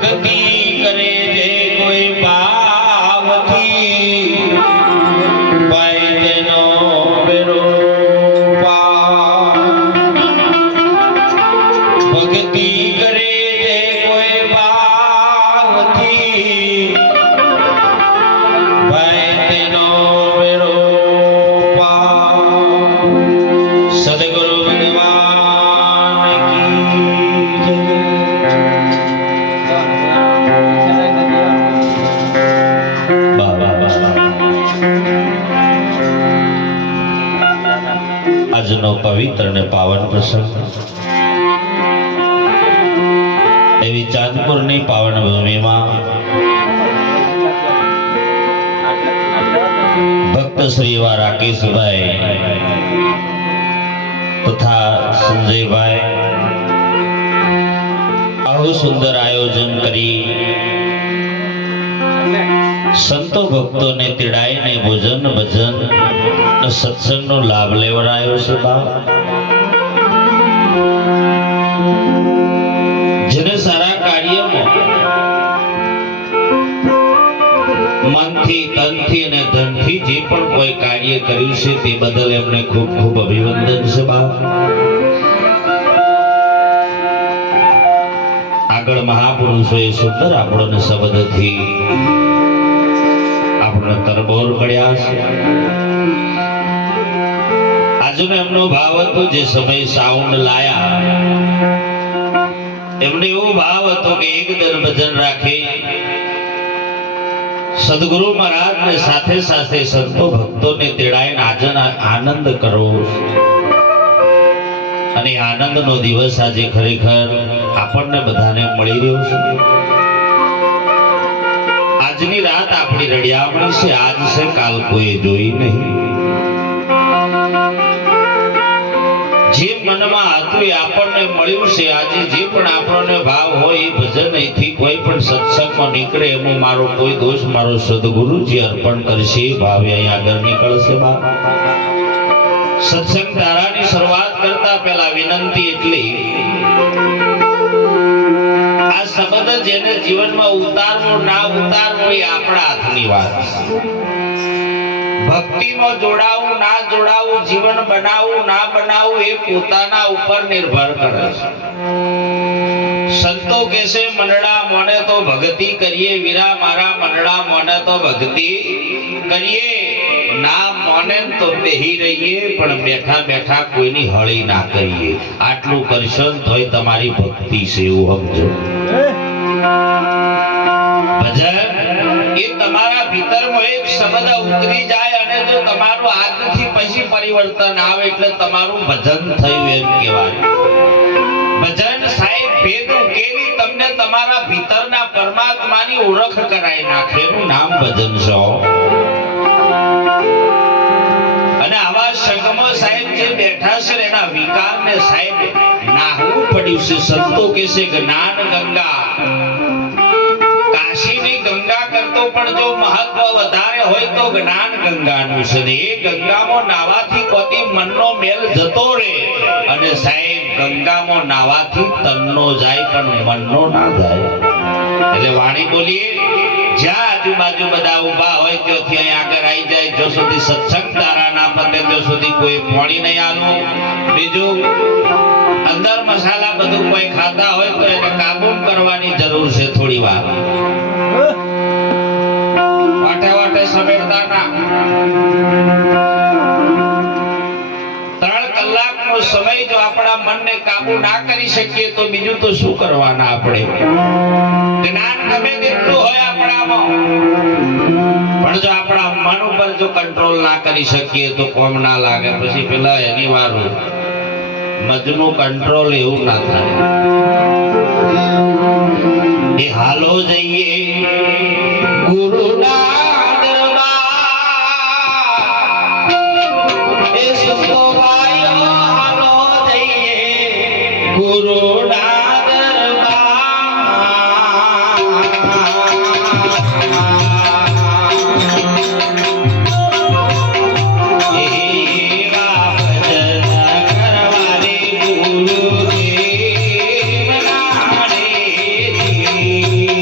ભક્તિ કરે જે કોઈ ભાવથી ભાઈ તેનો બેરો પાર ભક્તિ કરે જે કોઈ ભાવથી ભાઈ તેનો બેરો પાર સદગુરુ ભગવાન કી આજનો પવિત્ર અને પાવન પ્રસંગ એવી ચાંદપુરની પાવન ભૂમિમાં ભક્ત શ્રી એવા રાકેશભાઈ તથા સંજયભાઈ આવું સુંદર આયોજન કરી સંતો ભક્તોને તેડાઈને ભોજન ભજન સત્સંગનો લાભ લેવડાયો છે બાપ જેને સારા કાર્યમાં મનથી તનથી અને ધનથી જે પણ કોઈ કાર્ય કર્યું છે તે બદલ એમને ખૂબ ખૂબ અભિનંદન છે બાપ આગળ મહાપુરુષોએ સુંદર આપણને શબ્દથી આપણને તરબોર કર્યા છે આજનો એમનો ભાવ હતો જે સમય સાઉન્ડ લાયા એમને એવો ભાવ હતો કે એક દર ભજન રાખી સદગુરુ મહારાજને સાથે સાથે સંતો ભક્તોને તેડાઈને આનંદ કરવો અને આનંદનો દિવસ આજે ખરેખર આપણને બધાને મળી રહ્યો છે આજની રાત આપણી રડિયામણી છે આજ છે કાલ કોઈ જોઈ નહીં જે મનમાં હતું એ આપણને મળ્યું છે આજે જે પણ આપણને ભાવ હોય એ ભજન અહીંથી કોઈ પણ સત્સંગમાં નીકળે એમાં મારો કોઈ દોષ મારો સદગુરુજી અર્પણ કરશે એ ભાવે અહીં આગળ નીકળશે બા સત્સંગ ધારાની શરૂઆત કરતા પહેલા વિનંતી એટલી આ શબ્દ જેને જીવનમાં ઉતારવો ના ઉતારવો એ આપણા હાથની વાત ભક્તિમાં જોડાવું ના જોડાવું જીવન બનાવવું ના બનાવવું એ પોતાના ઉપર નિર્ભર કરે છે સંતો કહેશે મનડા મોને તો ભક્તિ કરીએ વીરા મારા મનડા મોને તો ભક્તિ કરીએ ના મોને તો બેહી રહીએ પણ બેઠા બેઠા કોઈની હળી ના કરીએ આટલું કરશો તોય તમારી ભક્તિ છે એવું સમજો ભજન એ તમારા ભીતરમાં એક શબ્દ ઉતરી જાય અને જો તમારું આજથી પછી પરિવર્તન આવે એટલે તમારું ભજન થયું એમ કહેવાય ભજન સાહેબ ભેદ ઉકેલી તમને તમારા ભીતરના પરમાત્માની ઓળખ કરાઈ નાખે એનું નામ ભજન છે અને આવા સંગમો સાહેબ જે બેઠા છે એના વિકારને સાહેબ નાહવું પડ્યું છે સંતો કહેશે જ્ઞાન ગંગા કાશીની ગંગા કરતો પણ જો મહત્વ વધારે હોય તો જ્ઞાન ગંગાનું છે એ ગંગામાં નાવાથી કોતી મનનો મેલ જતો રહે અને સાહેબ ગંગામાં નાવાથી તનનો જાય પણ મનનો ના જાય એટલે વાણી બોલીએ જ્યાં આજુબાજુ બધા ઊભા હોય ત્યાંથી અહીં આગળ આવી જાય જો સુધી સત્સંગ તારા ના પતે ત્યાં સુધી કોઈ પાણી નહીં આલું બીજું અંદર મસાલા બધું કોઈ ખાતા હોય તો એને કાબુ કરવાની જરૂર છે થોડી વાર વાટે વાટે સમેટતા ના 3 કલાકનો સમય જો આપણા મનને કાબુ ના કરી શકીએ તો બીજું તો શું કરવાના આપણે જ્ઞાન ગમે તેટલું હોય આપણામાં પણ જો આપણા મન ઉપર જો કંટ્રોલ ના કરી શકીએ તો કોમ ના લાગે પછી પેલા એની વારું મજનો કંટ્રોલ એવું ના થાય એ હાલો જઈએ ગુરુના દરબાર એ સંતો ભાઈઓ હાલો જઈએ ગુરુના Thank you.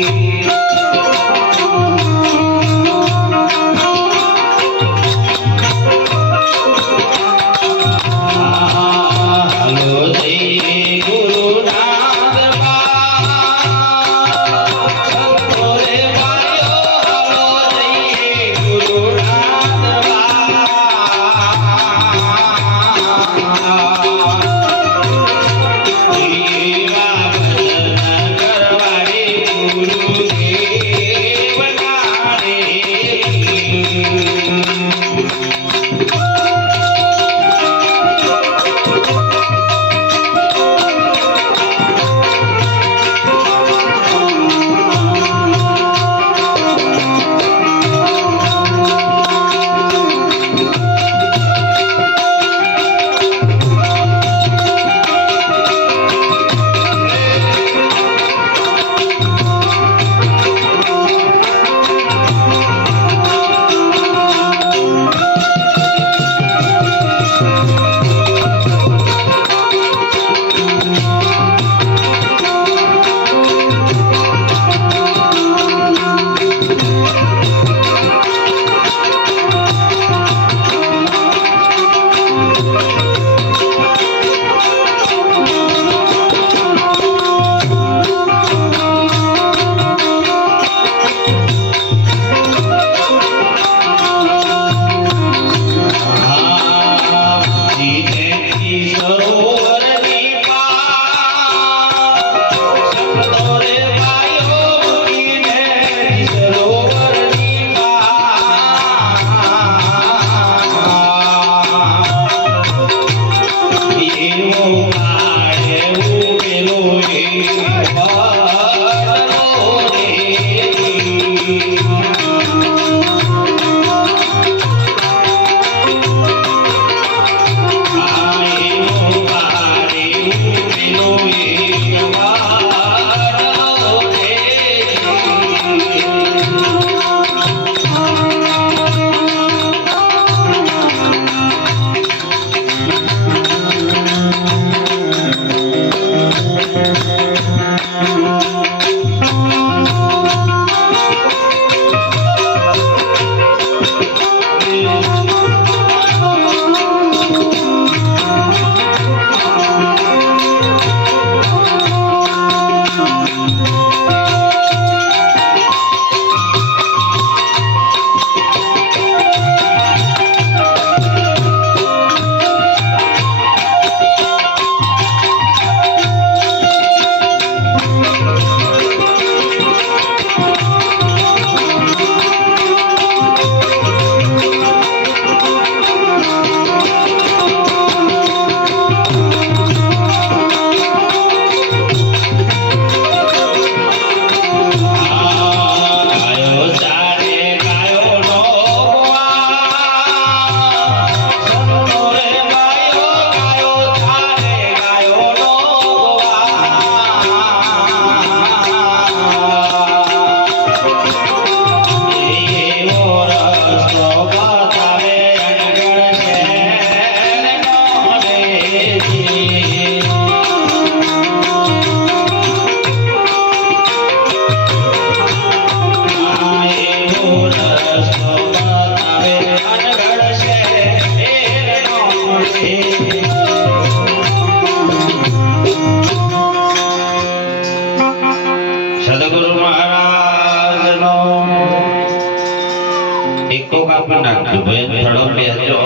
સદગુરુ મહારાજનો એકો કાપી નાખજો ભાઈ, થડો લેજો.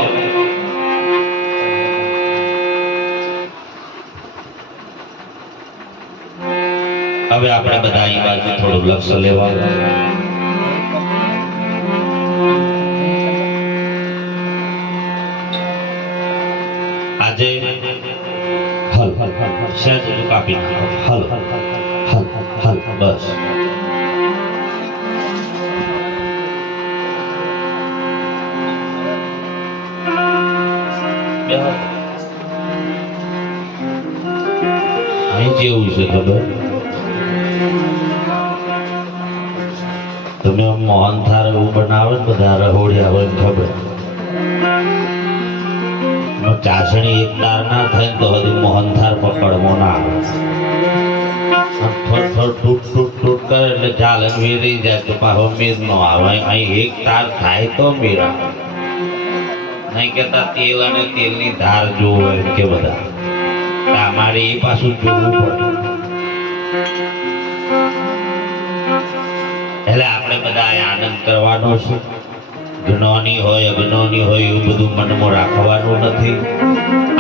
હવે આપણે બધા અહીં બાજુ થોડું લક્ષ્ય લેવાનું. આજે હલ સહેજ કાપી નાખો. હલ હલ હલ બસ. અહીં જેવું છે ખબર, તમે મોહનથાળ એવું બનાવે ને બધા રહોડિયા હોય ખબર, ચાસણી એક તાર ના થાય તો હજી મોહનથાળ પકડવો ના આવે. થોડ થોડ તૂટ તૂટ તૂટ કરે એટલે ચાલે વેરી જાય તો પાછો મીર નો આવે. અહીં એક તાર થાય તો મીર આવે. નહીં કેતા તેલ અને તેલની ધાર જોવો એમ કે બધા, અમારે એ પાછું જોવું પડે. એટલે આપણે બધા આનંદ કરવાનો છે. જ્ઞાની હોય અજ્ઞાની હોય એવું બધું મનમાં રાખવાનું નથી.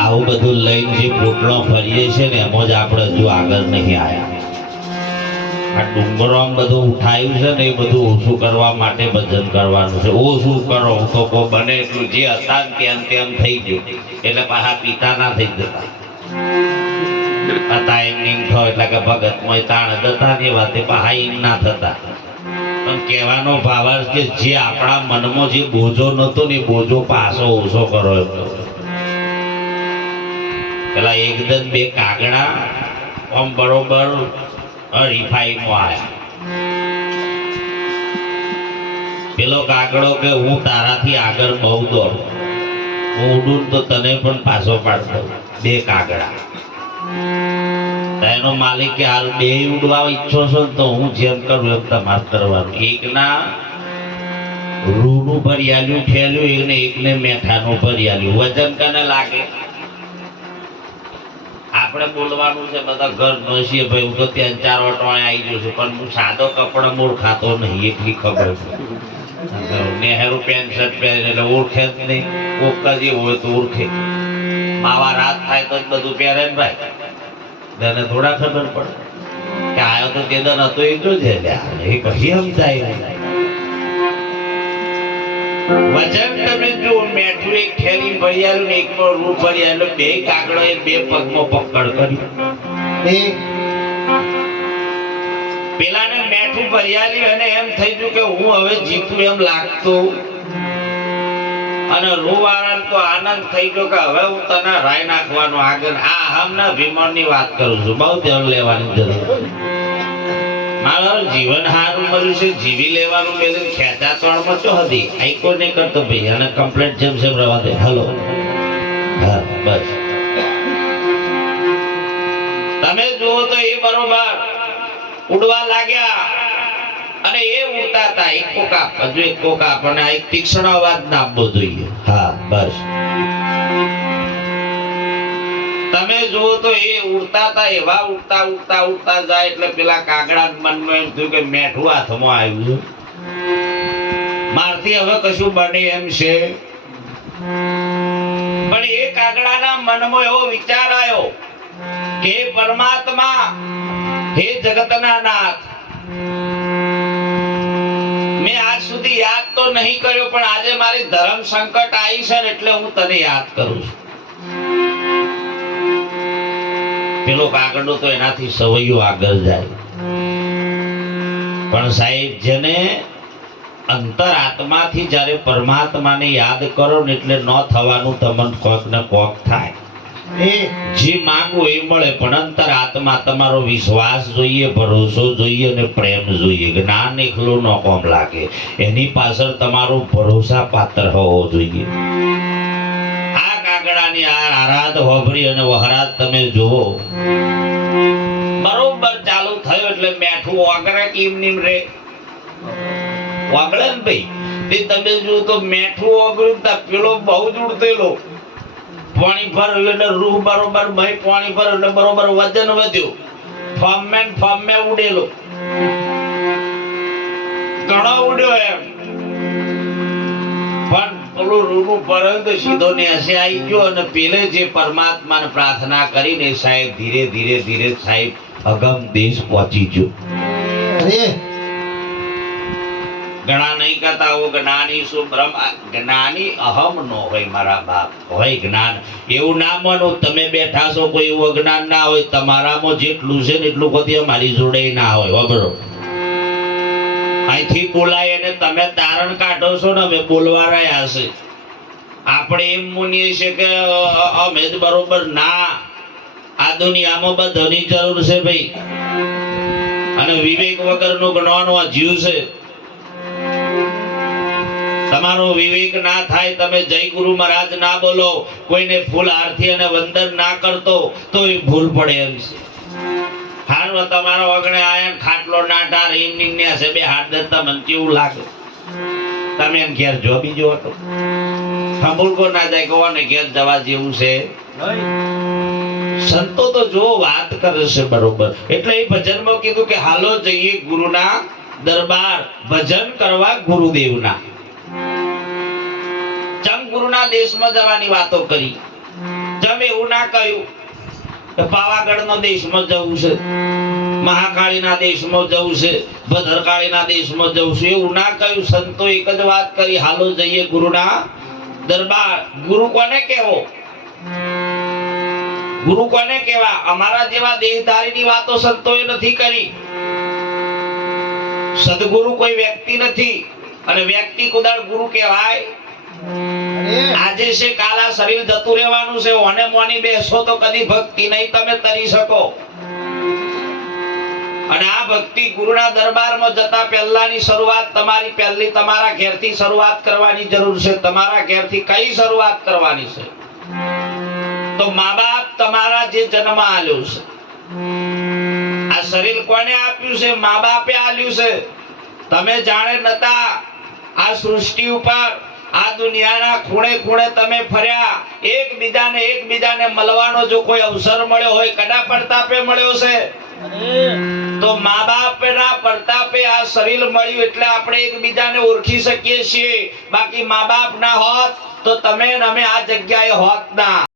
આવું બધું લઈને જે પોટલો ફરીએ છે ને એમાં જ આપણે હજુ આગળ નહીં આવ્યા. આ ડુંગરો બધું ઉઠાયું છે ને એ બધું ઓછું કરવા માટે ભજન કરવાનું છે. ઓછું કરો તો કોઈ બને એટલું જે હતા તેમ તેમ થઈ ગયું એટલે પાછા પિતા ના થઈ જતા હતા. એમ નીમ થયો એટલે કે ભગતમાં તાણ જતા ને વાતે પાછા એમ ના થતા. પણ કહેવાનો ભાવ કે જે આપણા મનમાં જે બોજો નતો ને બોજો પાછો ઓછો કરો એમ. પેલા એકદમ બે કાગડા આમ બરોબર હરીફાઈમાં આવ્યા. પેલો કાગડો કે હું તારાથી આગળ બહુ દોડું, હું ઉડું તો તને પણ પાછો પાડતો. બે કાગડા. એનો માલિક કે હાલ બે ઉડવા ઈચ્છો છો તો હું જેમ કરું એમ તમારે કરવાનું. એકના રૂનું ભરિયાલું ઠેલ્યું, એકને એકને મેઠાનું ભરિયાલું. વજન કને લાગે? આપણે બોલવાનું છે બધા ઘર નસીએ ભાઈ હું તો ત્યાં 4 વટવાણે આવી ગયો છું, પણ હું સાદો કપડા મૂળ ખાતો નહીં એટલી ખબર છે. નેहरू પેન્ટ શર્ટ પહેરીને એટલે ઓળખે જ નહીં. કોકતા જે હોય તો ઓળખે. માવા રાત થાય તો જ બધું પહેરે ને ભાઈ. તને થોડા ખબર પડે કે આવ્યો તો તે દન હતો એટલો જ એ પછી સમજાય. વજન તમે જો મેઠું એક થેલી ભરિયાલું ને એક રૂ ભરિયાલું, બે કાગડો એ બે પગમાં પકડ કરી. પેલાને મેઠું ભરિયાલી અને એમ થઈ ગયું કે હું હવે જીતું એમ લાગતું, અને રૂવાળાને તો આનંદ થઈ ગયો કે હવે હું તને રાય નાખવાનો આગળ. આ અહમના ભીમણની વાત કરું છું, બહુ ધ્યાન લેવાની જરૂર. મારું જીવન સારું મળ્યું છે, જીવી લેવાનું પેલું ખેંચાતોડમાં તો હતી. આ કોઈ નહીં કરતો ભાઈ, અને કમ્પ્લેટ જેમ છે રવા દે. હલો હા બસ. તમે જુઓ તો એ બરોબર ઉડવા લાગ્યા અને એ ઉડતા હતા. એકો કાપ હજુ એકો કાપ અને એક તીક્ષ્ણ અવાજ ના આપવો જોઈએ. હા બસ. તમે જુઓ તો એ ઉડતા હતા, એવા ઉડતા ઉડતા ઉડતા જાય એટલે પેલા કાગડા મનમાં એમ થયું કે મેઠું હાથમાં આવ્યું છે, મારથી હવે કશું બને એમ છે. પણ એ કાગડાના મનમાં એવો વિચાર આવ્યો કે પરમાત્મા, હે જગતના નાથ, મેં આજ સુધી યાદ તો નહીં કર્યો, પણ આજે મારી ધર્મ સંકટ આવી છે એટલે હું તને યાદ કરું છું. પેલો કાગડો તો એનાથી સવૈયો આગળ જાય, પણ સાહેબ જેને અંતર આત્માથી જ્યારે પરમાત્માને યાદ કરો ને એટલે ન થવાનું તમને કોક ને કોક થાય. જે માંગો એ મળે, પણ અંતર આત્મા તમારો વિશ્વાસ જોઈએ, ભરોસો જોઈએ અને પ્રેમ જોઈએ. જ્ઞાન એકલું ન કોમ લાગે, એની પાછળ તમારો ભરોસા પાત્ર હોવો જોઈએ. આ કાગડાની આ આરાધ હોભરી અને વહરાત તમે જુઓ, બરોબર ચાલુ થયો એટલે મેઠું ઓગળે કેમ નીમ રે ઓગળે ને ભાઈ. તે તમે જુઓ તો મેઠું ઓગળ્યું, પેલો બહુ જ ઉડતેલો પાણી ભર એટલે રૂહ બરોબર ભાઈ પાણી ભર એટલે બરોબર વજન વધ્યું, ફમે ઉડેલો. ઘણો ઉડ્યો એમ પણ પેલું રૂનું પરંગ સીધો ને હશે આવી ગયો અને પેલે જે પરમાત્માને પ્રાર્થના કરીને સાહેબ ધીરે ધીરે ધીરે સાહેબ અગમ દેશ પહોંચી ગયો. અરે ઘણા નહીં કહેતા હો જ્ઞાની શું બ્રહ્મ જ્ઞાની અહમ નો હોય મારા બાપ હોય જ્ઞાન એવું ના માનો તમે બેઠા છો કોઈ એવું અજ્ઞાન ના હોય તમારામાં જેટલું છે ને એટલું કદી અમારી જોડે ના હોય બરોબર અહીંથી બોલાય અને તમે તારણ કાઢો છો ને અમે બોલવા રહ્યા છે આપણે એમ માનીએ છીએ કે અમે જ બરોબર ના આ દુનિયામાં બધાની જરૂર છે ભાઈ અને વિવેક વગરનું જ્ઞાન આ જીવ છે તમારો વિવેક ના થાય તમે જય ગુરુ મહારાજ ના બોલો કોઈને ફૂલ આરતી અને વંદન ના કરતો તો એ ભૂલ પડે એમ છે હારું તમારો વગણે આયા ખાટલો ના ડાર ઇન્ડિંગ છે બે હાથ દેતા મને કેવું લાગે તમે એમ ઘેર જો બીજો હતો સંભળકો ના જાય કોને ઘેર જવા જેવું છે સંતો તો જો વાત કરે છે બરોબર એટલે એ ભજનમાં કીધું કે હાલો જઈએ ગુરુના દરબાર ભજન કરવા ગુરુદેવના ચમ ગુરુના દેશમાં જવાની વાતો કરી ચમ એવું ના કહ્યું કે પાવાગઢનો દેશમાં જવું છે મહાકાળીના દેશમાં જવું છે ભદ્રકાળીના દેશમાં જવું છે એવું ના કહ્યું સંતો એક જ વાત કરી હાલો જઈએ ગુરુના દરબાર ગુરુ કોને કહેવો ગુરુ કોને કહેવા અમારા જેવા દેહધારીની વાતો સંતોએ નથી કરી સદગુરુ કોઈ વ્યક્તિ નથી અને વ્યક્તિ કુદાળ ગુરુ કહેવાય આજે છે કાલા શરીર જતું રહેવાનું છે ઓને મોની બેસો તો કદી ભક્તિ નહીં તમે કરી શકો અને આ ભક્તિ ગુરુના દરબારમાં જતા પહેલાની શરૂઆત તમારી પહેલી તમારા ઘેરથી શરૂઆત કરવાની જરૂર છે તમારા ઘેરથી કઈ શરૂઆત કરવાની છે તો મા બાપ તમારા જે જન્મ આલ્યો છે આ શરીર કોને આપ્યું છે મા બાપે આલ્યું છે તમે જાણે નતા આ સૃષ્ટિ ઉપર આ દુનિયાના ખૂણે ખૂણે તમે ફર્યા એકબીજાને મળવાનો જો કોઈ અવસર મળ્યો હોય કડા પ્રતાપે મળ્યો છે તો મા બાપના પ્રતાપે આ શરીર મળ્યું એટલે આપણે એકબીજાને ઓળખી શકીએ છીએ બાકી મા બાપ ના હોત તો તમે ને અમે આ જગ્યાએ હોત ના